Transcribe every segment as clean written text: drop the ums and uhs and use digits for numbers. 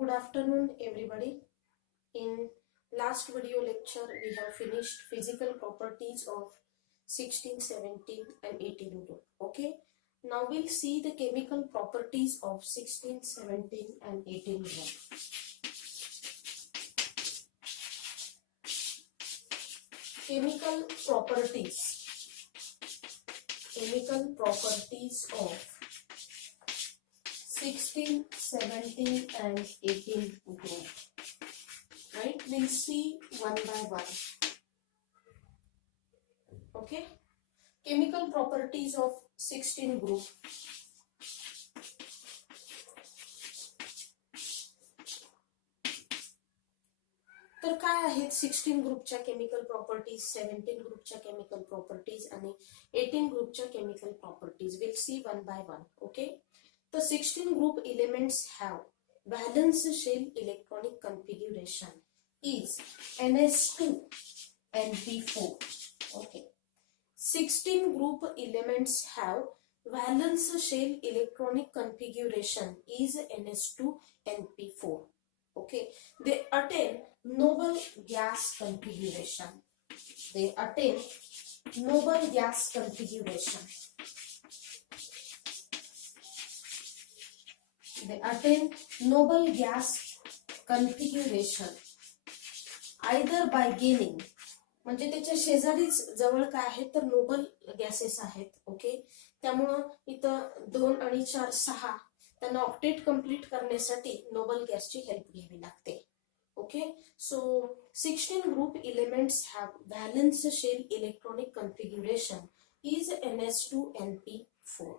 Good afternoon, everybody. In last video lecture, we have finished physical properties of 16, 17 and 18 group. Okay. Now we'll see the chemical properties of 16, 17 and 18 group. Chemical properties. Chemical properties of 16, 17 and 18 group. Right? We'll see one by one. Okay? Chemical properties of 16 group. तर काय आहेत 16 ग्रुपच्या chemical properties, 17 ग्रुपच्या chemical properties आणि 18 ग्रुपच्या chemical properties. Will see one by one. Okay. The 16 group elements have valence shell electronic configuration is ns2 and p4. Okay. 16 group elements have valence shell electronic configuration is ns2 and p4. Okay. They attain noble gas configuration. They attain noble gas configuration. They attain noble gas configuration either by gaining, म्हणजे त्याच्या शेजारीच जवळ काय आहे तर Nobel gases आहेत. Okay. त्यामुळं इथं 2 आणि 4 6 त्यांना ऑक्टेट कंप्लीट करण्यासाठी नोबल गॅसची हेल्प घ्यावी लागते. Okay. So 16 group elements have valence shell electronic configuration is ns2 and p4.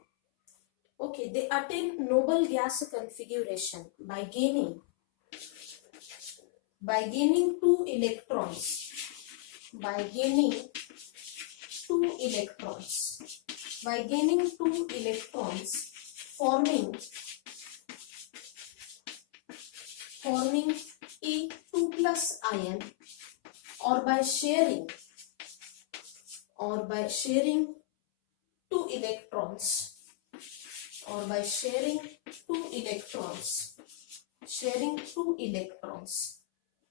Okay, they attain noble gas configuration by gaining 2 electrons. By gaining 2 electrons. By gaining 2 electrons, forming E2 plus ion, or by sharing 2 electrons. Or by sharing 2 electrons,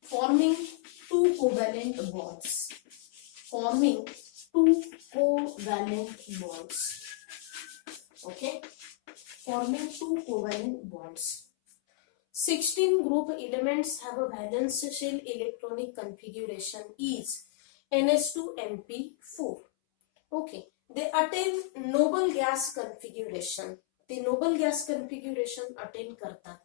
forming 2 covalent bonds. Forming 2 covalent bonds. Okay. Forming 2 covalent bonds. 16 group elements have a valence shell electronic configuration is ns2 and p4. Okay. They attain noble gas configuration. ते Nobel gas कन्फिग्युरेशन attain करतात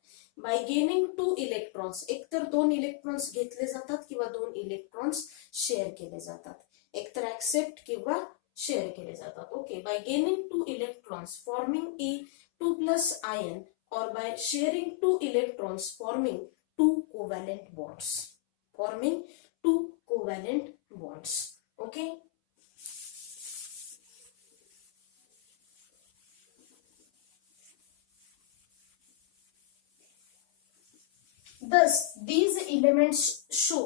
bye gaining 2 electrons. एकतर 2 electrons घेतले जातात किंवा 2 electrons share केले जातात. एकतर accept किंवा शेअर केले जातात. Okay. Bye gaining 2 electrons forming E2 plus ion, or by sharing 2 electrons forming 2 covalent bonds. Forming 2 covalent bonds. Okay. Thus, these elements show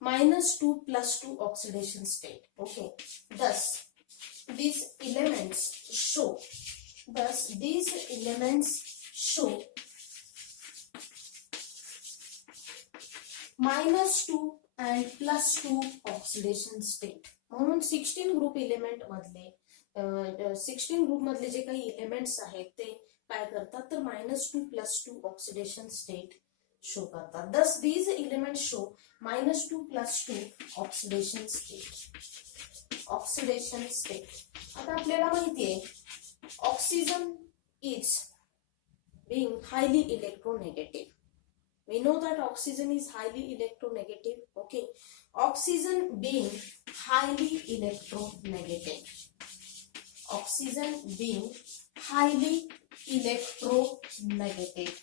-2 plus 2 oxidation state. Okay. Thus, these elements show -2 and +2 oxidation state. म्हणून 16 group element मधले 16 group मधले जे काही elements आहेत ते काय करतात तर -2 + 2 oxidation state show करतात. Thus these elements show -2 + 2 oxidation state. आता आपल्याला माहिती आहे oxygen is being highly electronegative. We know that oxygen is highly electronegative. Okay. Oxygen being highly electronegative. Oxygen being highly electronegative.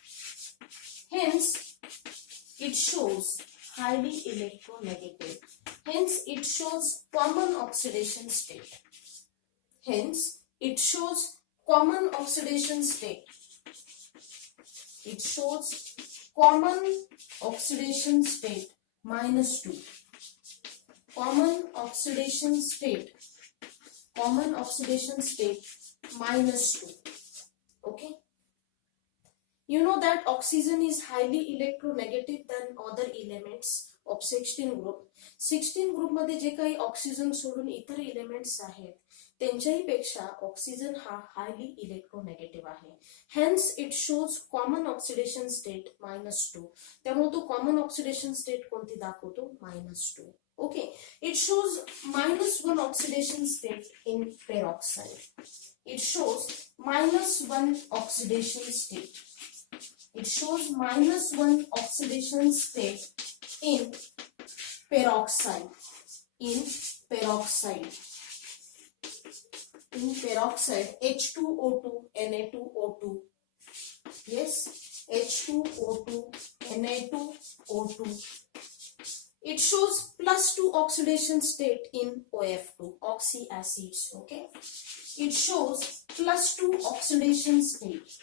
Hence, it shows highly electronegative. Hence, it shows common oxidation state. Hence, it shows common oxidation state. It shows common oxidation state -2. Common oxidation state -2. Okay. You know that oxygen is highly electronegative than other elements of 16 group. 16 group मध्ये जे काही oxygen सोडून इतर elements आहेत त्यांच्याही पेक्षा oxygen हा highly electronegative आहे. Hence it shows common oxidation state -2. त्यामुळे तो कॉमन ऑक्सिडेशन स्टेट कोणती दाखवतो? -2. Okay. It shows -1 oxidation state in peroxide. It shows -1 oxidation state. It shows -1 oxidation state in peroxide. In peroxide. In peroxide, H2O2, Na2O2. Yes, H2O2, Na2O2. It shows +2 oxidation state in OF2, oxy acids. Okay. It shows +2 oxidation state.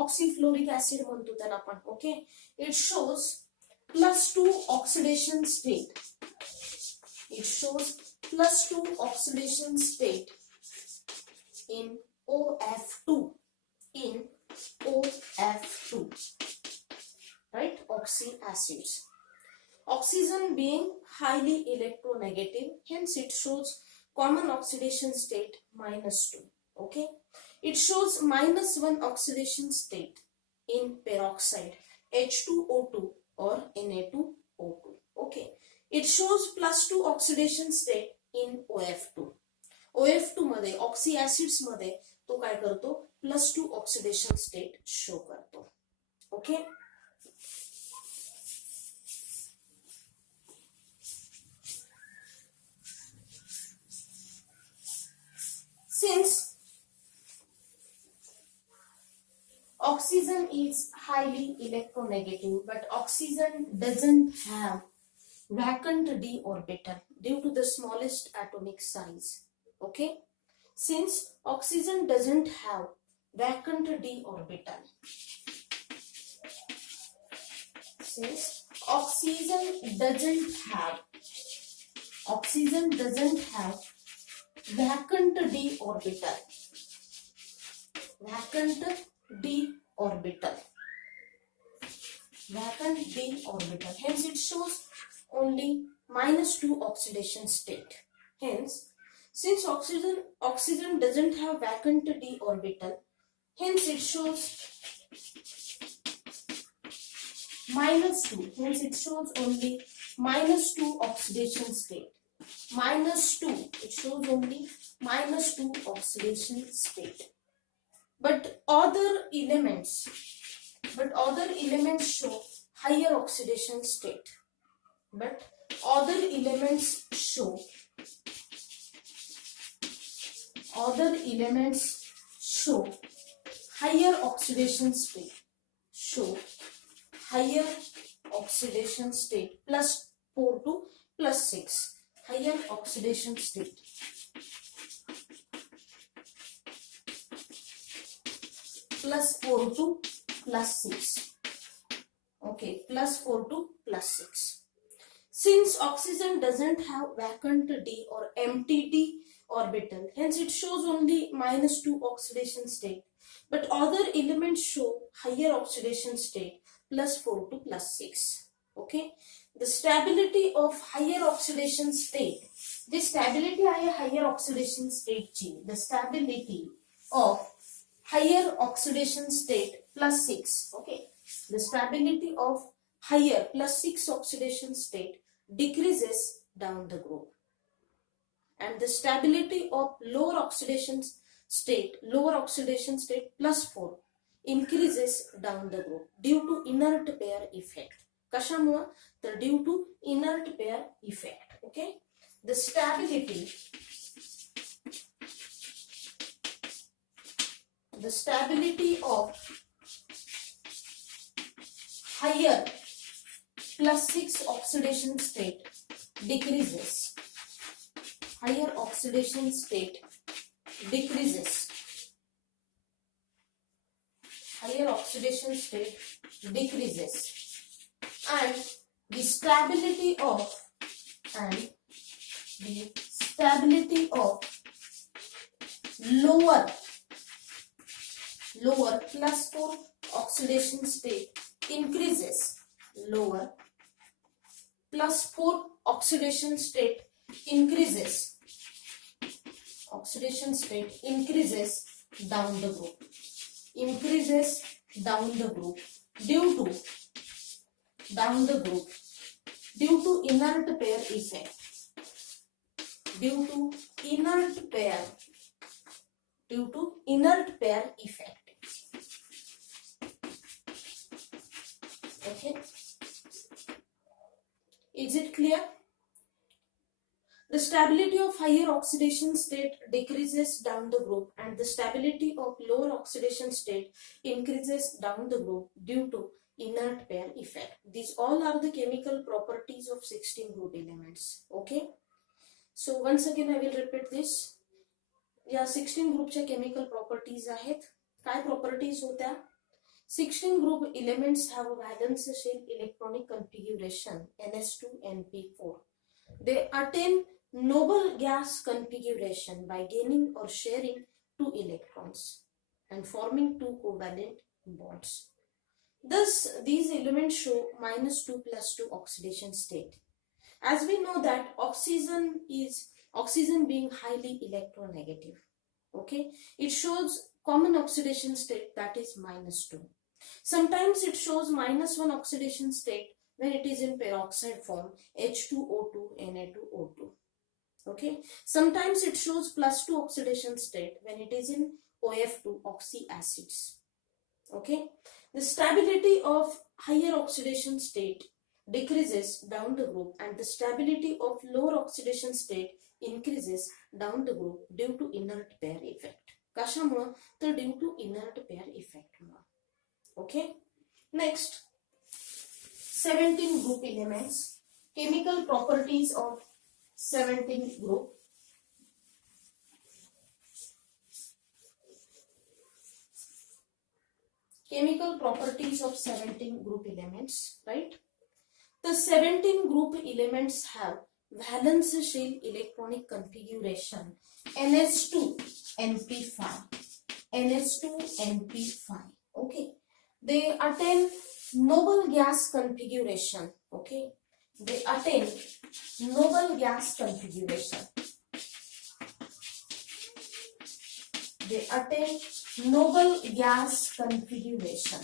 Oxyfluoric acid म्हणतो त्याला आपण. Okay. It shows +2 oxidation state. It shows +2 oxidation state in OF2. In OF2. Right? Oxy acids. Oxygen being highly electronegative, hence it shows common oxidation state -2. Okay. It shows -1 oxidation state in peroxide, H2O2 or Na2O2. Okay. It shows +2 oxidation state in OF2. OF2 मध्ये oxy acids मध्ये तो काय करतो? +2 oxidation state show करतो. Okay. Since oxygen is highly electronegative, but oxygen doesn't have vacant d orbital due to the smallest atomic size. Okay. Since oxygen doesn't have vacant d orbital, since oxygen doesn't have vacant d orbital. Vacant d orbital. Hence it shows only -2 oxidation state. Hence, since oxygen doesn't have vacant d orbital, hence it shows -2. Hence it shows only -2 oxidation state. -2. It shows only -2 oxidation state. But other elements show higher oxidation state. Other elements show higher oxidation state. +4 to +6. Higher oxidation state. +4 to +6. Okay, +4 to +6. Since oxygen doesn't have vacant d or empty d orbital, hence it shows only -2 oxidation state. But other elements show higher oxidation state, +4 to +6. Okay. The stability of higher oxidation state. The stability आहे higher oxidation state ची. The stability of higher oxidation state +6. Okay. The stability of higher +6 oxidation state decreases down the group. And the stability of lower oxidation state +4 increases down the group due to inert pair effect. कशामुळे? तर due to inert pair effect. Okay. The stability of higher +6 oxidation state decreases. Higher oxidation state decreases. And the stability of lower +4 oxidation state increases, lower +4 oxidation state increases, oxidation state increases down the group, increases down the group due to down the group due to inert pair effect, due to inert pair, due to inert pair effect. Okay, is it clear? The stability of higher oxidation state decreases down the group and the stability of lower oxidation state increases down the group due to inert pair effect. These all are the chemical properties of 16 group elements. Okay, so once again I will repeat this. या 16 ग्रुपच्या chemical properties आहेत. काय properties होत्या? 16 group elements have a valence shell electronic configuration ns2np4. They attain noble gas configuration by gaining or sharing 2 electrons and forming 2 covalent bonds. Thus, these elements show -2 + 2 oxidation state. As we know that oxygen being highly electronegative, okay, it shows common oxidation state that is -2. Sometimes it shows -1 oxidation state when it is in peroxide form H2O2 Na2O2. Okay, sometimes it shows +2 oxidation state when it is in OF2 oxy acids. Okay, the stability of higher oxidation state decreases down the group and the stability of lower oxidation state increases down the group due to inert pair effect. कशामुळे? तर due to inert pair effect. Okay, next 17 group elements, chemical properties of 17 group. Chemical properties of 17 group elements, right? The 17 group elements have valence shell electronic configuration ns2np5, ns2np5. Okay, they attain noble gas configuration. Okay, they attain noble gas configuration, they attain noble gas configuration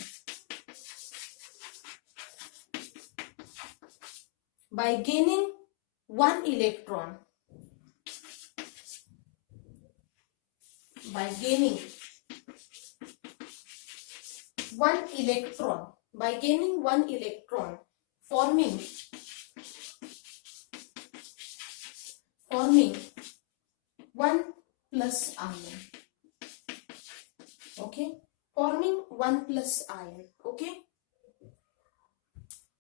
by gaining 1 electron, by gaining 1 electron, by gaining 1 electron, forming 1 plus ion. Okay, forming 1 plus ion. Okay,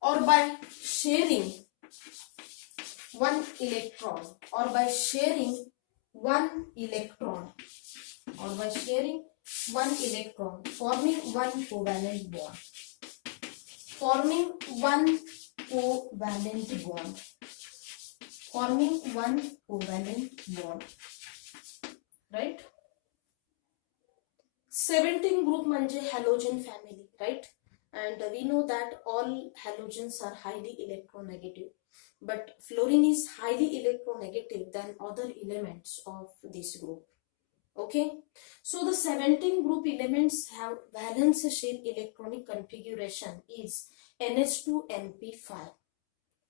or by sharing 1 electron, or by sharing 1 electron, or by sharing 1 electron, forming 1 covalent bond, forming 1 covalent bond, forming 1 covalent bond, right? 17 group म्हणजे halogen family, right? And we know that all halogens are highly electronegative, but fluorine is highly electronegative than other elements of this group. Okay, so the 17 group elements have valence shell electronic configuration is ns2np5,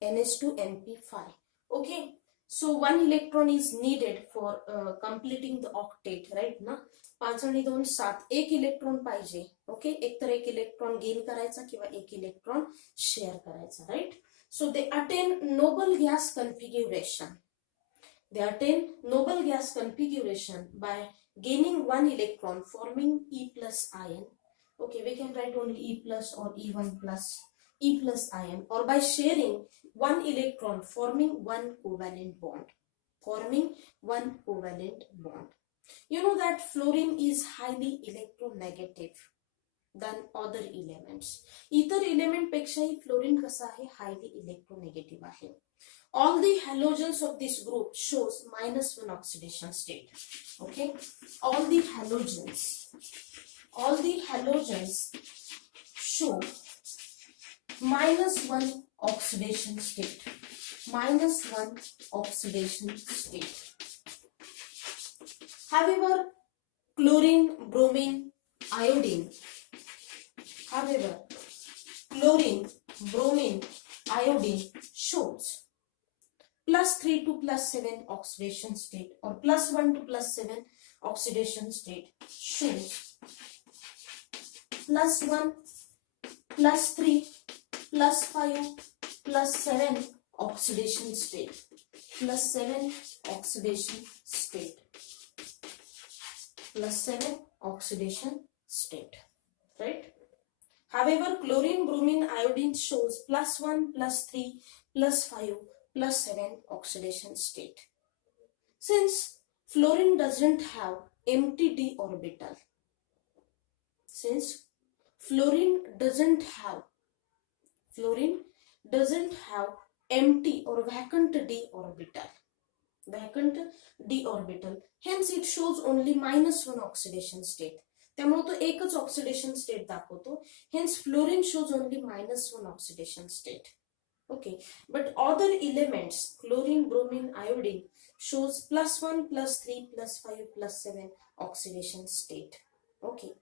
ns2np5. Okay, so 1 electron is needed for completing the octet, right? ना 5 आणि 2 7, 1 electron पाहिजे. Okay, एक तर 1 electron gain करायचा किंवा 1 electron share करायचा, right? So they attain noble gas configuration. They attain noble gas configuration by gaining 1 electron, forming E plus ion. Okay, we can write only E plus or E1 plus, E plus ion, or by sharing 1 electron, forming 1 covalent bond, forming 1 covalent bond. You know that fluorine is highly electronegative than other elements. इतर element पेक्षाही fluorine कसा आहे? highly electronegative आहे. All the halogens of this group shows -1 oxidation state. Okay, all the all the halogens show -1 oxidation state. -1 oxidation state. However, chlorine, bromine, iodine. However, chlorine, bromine, iodine shows +3 to +7 oxidation state, or +1 to +7 oxidation state shows +1, +3, +5, +7 oxidation state. +7 oxidation state. +7 oxidation state. Right? However, chlorine, bromine, iodine shows +1, +3, +5, +7 oxidation state. Since fluorine doesn't have empty d orbital, since fluorine doesn't have empty or vacant d orbital, hence it shows only -1 oxidation state. त्यामुळे तो एकच oxidation state दाखवतो. Hence fluorine shows only -1 oxidation state. Okay, but other elements, chlorine, bromine, iodine, shows +1, +3, +5, +7 oxidation state. Okay,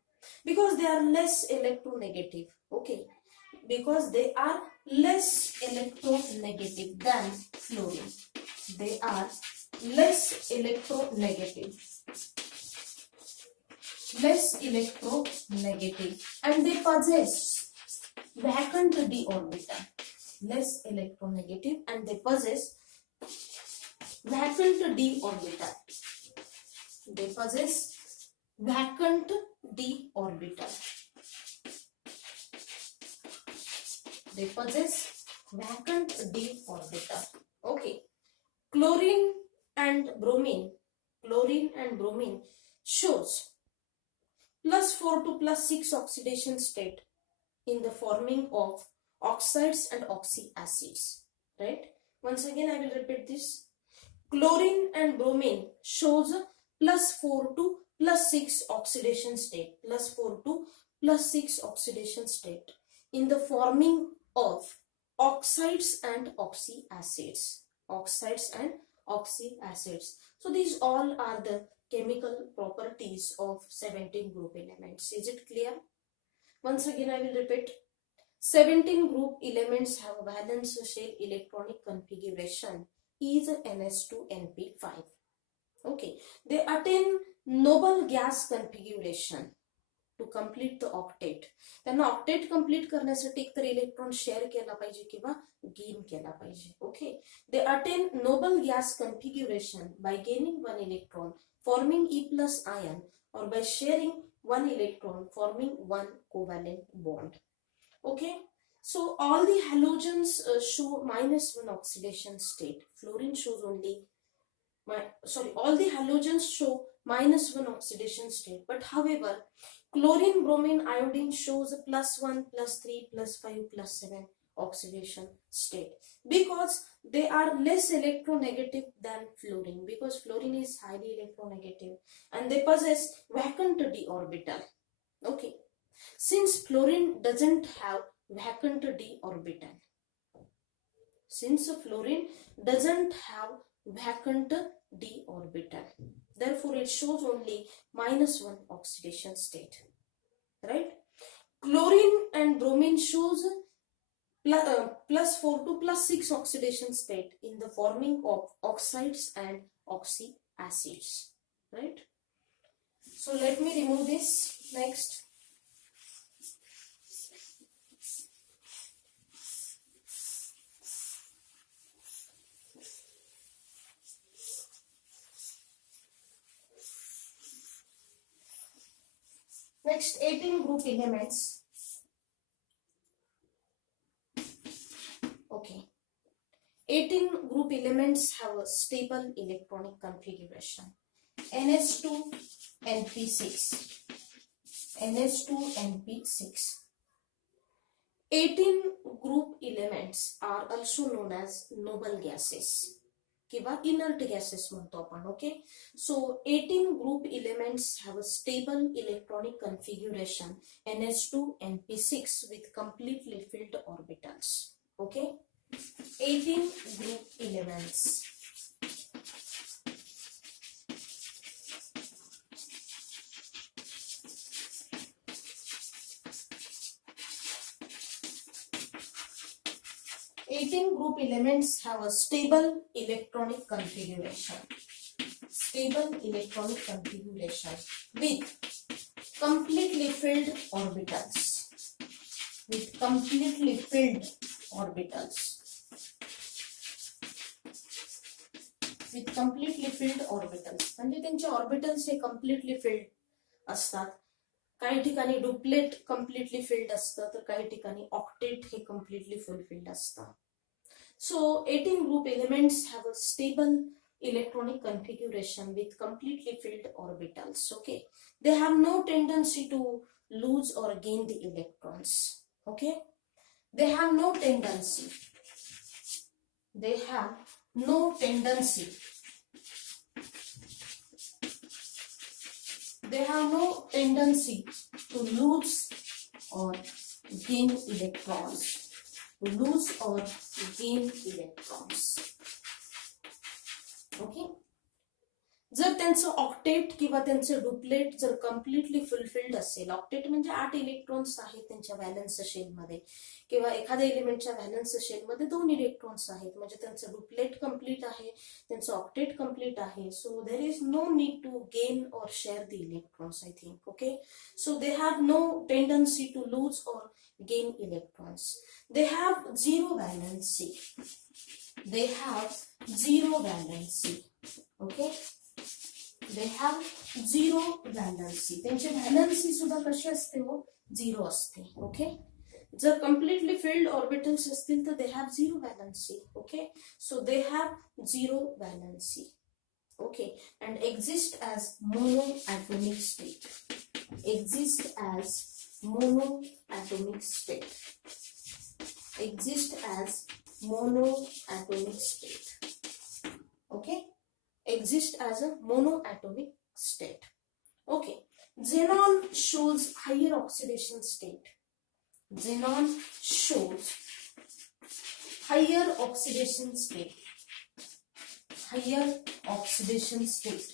because they are less electronegative. Okay, because they are less electronegative than fluorine. They are less electronegative, and they possess vacant d orbital. Less electronegative, and they possess vacant d orbital. They possess vacant d orbital. They possess vacant d orbital. Okay. Chlorine and bromine shows +4 to +6 oxidation state in the forming of oxides and oxyacids. Right? Once again I will repeat this. Chlorine and bromine shows +4 to +6 oxidation state. +4 to +6 oxidation state in the forming of oxides and oxyacids. Oxides and oxyacids. So these all are the chemical properties of 17 group elements. Is it clear? Once again I will repeat. 17 group elements have valence shell electronic configuration is NH2NP5. Okay, they attain noble gas configuration to complete the octet. त्यांना octet complete करण्यासाठी एकतर electron share केला पाहिजे किंवा gain केला पाहिजे. Okay, they attain noble gas configuration by gaining 1 electron forming E plus ion, or by sharing 1 electron forming 1 covalent bond. Okay, so all the halogens show -1 oxidation state. Fluorine shows only all the halogens show -1 oxidation state, but however chlorine, bromine, iodine shows a +1, +3, +5, +7 oxidation state, because they are less electronegative than fluorine, because fluorine is highly electronegative and they possess vacant d orbital. Okay, since fluorine doesn't have vacant d orbital, therefore it shows only -1 oxidation state. Right? Chlorine and bromine shows +4 to +6 oxidation state in the forming of oxides and oxyacids. Right? So let me remove this. Next. Next, 18 group elements. Okay, 18 group elements have a stable electronic configuration. NH2NP6. NH2NP6. 18 group elements are also known as noble gases. किंवा inert gases म्हणतो आपण. Okay, so 18 group elements have a stable electronic configuration NH2 NP6 with completely filled orbitals. Okay, 18 group elements. Group elements have a stable electronic configuration. Stable electronic configuration with completely filled orbitals. With completely filled orbitals. With completely filled orbitals. म्हणजे त्यांचे orbitals हे completely filled असतात. काही ठिकाणी duplet completely filled असतं, तर काही ठिकाणी octet हे completely fulfilled असतं. So 18 group elements have a stable electronic configuration with completely filled orbitals. Okay, they have no tendency to lose or gain the electrons. Okay, they have no tendency. They have no tendency. They have no tendency to lose or gain electrons. To lose or gain electrons. Okay, जर त्यांचं octet किंवा त्यांचं duplet जर completely fulfilled असेल, octet म्हणजे 8 electrons आहेत त्यांच्या valence शेलमध्ये, किंवा एखाद्या एलिमेंटच्या व्हॅलन्स शेलमध्ये 2 इलेक्ट्रॉन्स आहेत, म्हणजे त्यांचं डुप्लेट कम्प्लीट आहे, त्यांचं ऑक्टेट कम्प्लीट आहे. So there is no need to gain or share the electrons, I think. Okay, so they have no tendency to lose or gain electrons. They have zero valency. They have zero valency. Okay, they have zero valency. त्यांची valency सुद्धा कशी असते हो, zero असते. Okay, जर completely filled orbitals असतील तर they have zero valency. Okay, so they have zero valency. Okay, and exist as monoatomic state. Exist as monoatomic state. Exist as monoatomic state. Okay, exist as a monoatomic state. Okay, xenon shows higher oxidation state. Xenon shows higher oxidation state. Higher oxidation state.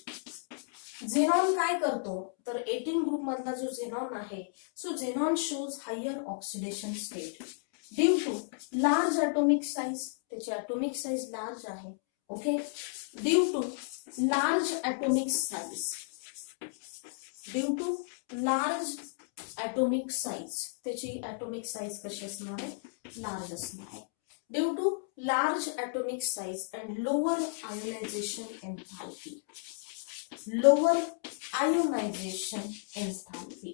Xenon काय करतो, तर 18 group मधला जो xenon आहे, so xenon shows higher oxidation state due to large atomic size. त्याची atomic size large आहे. Okay, due to large atomic size. Due to large atomic size. त्याची atomic size कशी असणार आहे, लार्ज असणार आहे. Due to large atomic size and lower ionization enthalpy. Lower ionization enthalpy.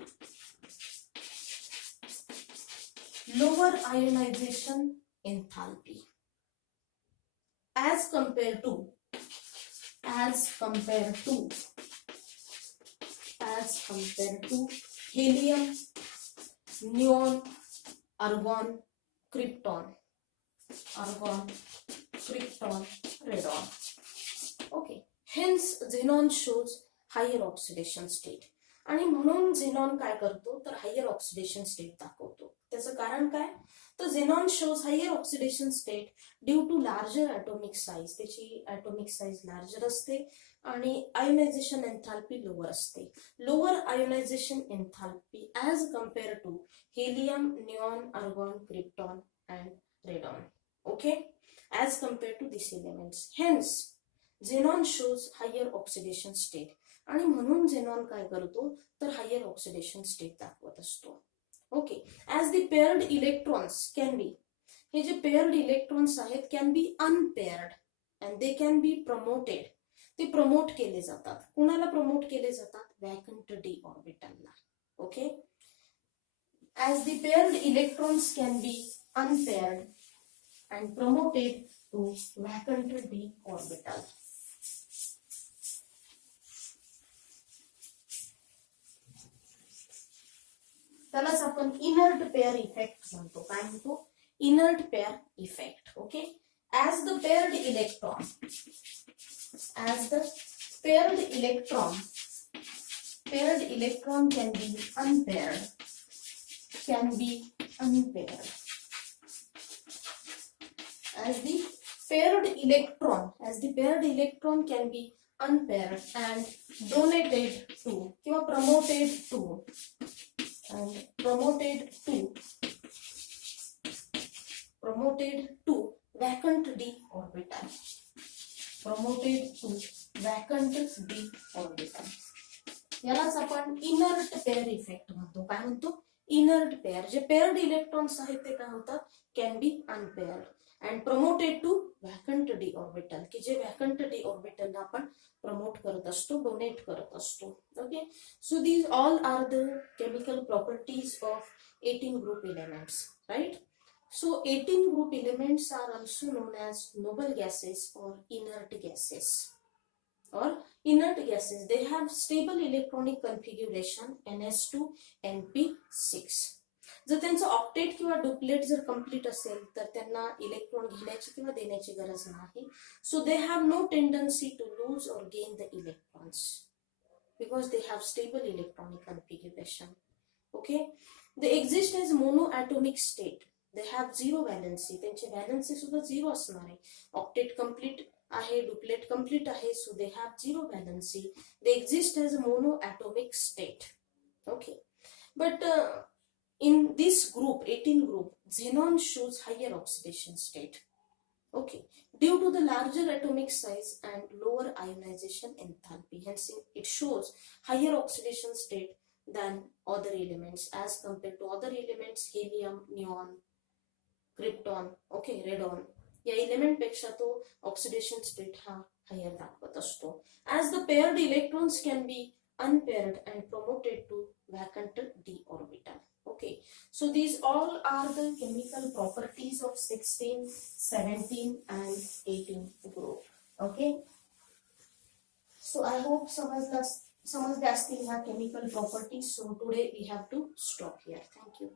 Lower ionization enthalpy as compared to helium, neon, argon, krypton, radon. Okay, hence xenon shows higher oxidation state. आणि म्हणून xenon काय करतो, तर higher oxidation state दाखवतो. त्याचं कारण काय, तर xenon shows higher oxidation state due to larger atomic size. त्याची ॲटॉमिक साइज लार्जर असते आणि आयोनायझेशन एन्थॅल्पी लोअर असते. Lower ionization enthalpy as compare to helium, neon, argon, krypton and radon. Okay, as compare to this elements. Hence xenon shows higher oxidation state. आणि म्हणून xenon काय करतो, तर higher oxidation state दाखवत असतो. Okay, as the paired electrons can be, हे जे paired electrons आहेत can be unpaired and they can be promoted. ते प्रमोट केले जातात. कुणाला प्रमोट केले जातात, वॅकंट डी ऑर्बिटलला. Okay, as the paired electrons can be unpaired and promoted to vacant d orbital. त्यालाच आपण इनर्ट पेअर इफेक्ट म्हणतो. काय म्हणतो, inert pair effect. Okay, as the paired electron, as the paired electron can be unpaired, can be unpaired. As the paired electron can be unpaired and donated to किंवा promoted to vacant d orbital, यालाच आपण inert pair effect म्हणतो. काय म्हणतो? Inert pair. जे paired electrons आहेत ते काय होतात? Can be unpaired and promoted to vacant d orbital, की जे व्हॅकंट डी ऑर्बिटलला आपण प्रमोट करत असतो, डोनेट करत असतो. Okay, so these all are the chemical properties of 18 group elements, right? So 18 group elements are also known as noble gases or inert gases. They have stable electronic configuration ns2 np6. जर त्यांचं octet किंवा duplet जर complete असेल तर त्यांना electron घेण्याची किंवा देण्याची गरज नाही. So they have no tendency to lose or gain the electrons because they have stable electronic configuration. Okay, they exist as monoatomic state. They have zero valency, त्यांची व्हॅलन्सी सुद्धा झिरो असणार आहे. ऑक्टेट कंप्लीट आहे, duplet complete आहे, so they have zero valency. They exist as monoatomic state. Okay, but in this group, 18 group, xenon shows higher oxidation state. Okay, due to the larger atomic size and lower ionization enthalpy, hence it shows higher oxidation state than other elements as compared to other elements, helium, neon, krypton, okay, radon. या element पेक्षा तो oxidation state हा higher दाखवत असतो. as the paired electrons can be unpaired and promoted to vacant d orbital. Okay, so these all are the chemical properties of 16, 17 and 18 group. Okay, so I hope समजले असतील ह्या chemical properties. So today we have to stop here. Thank you.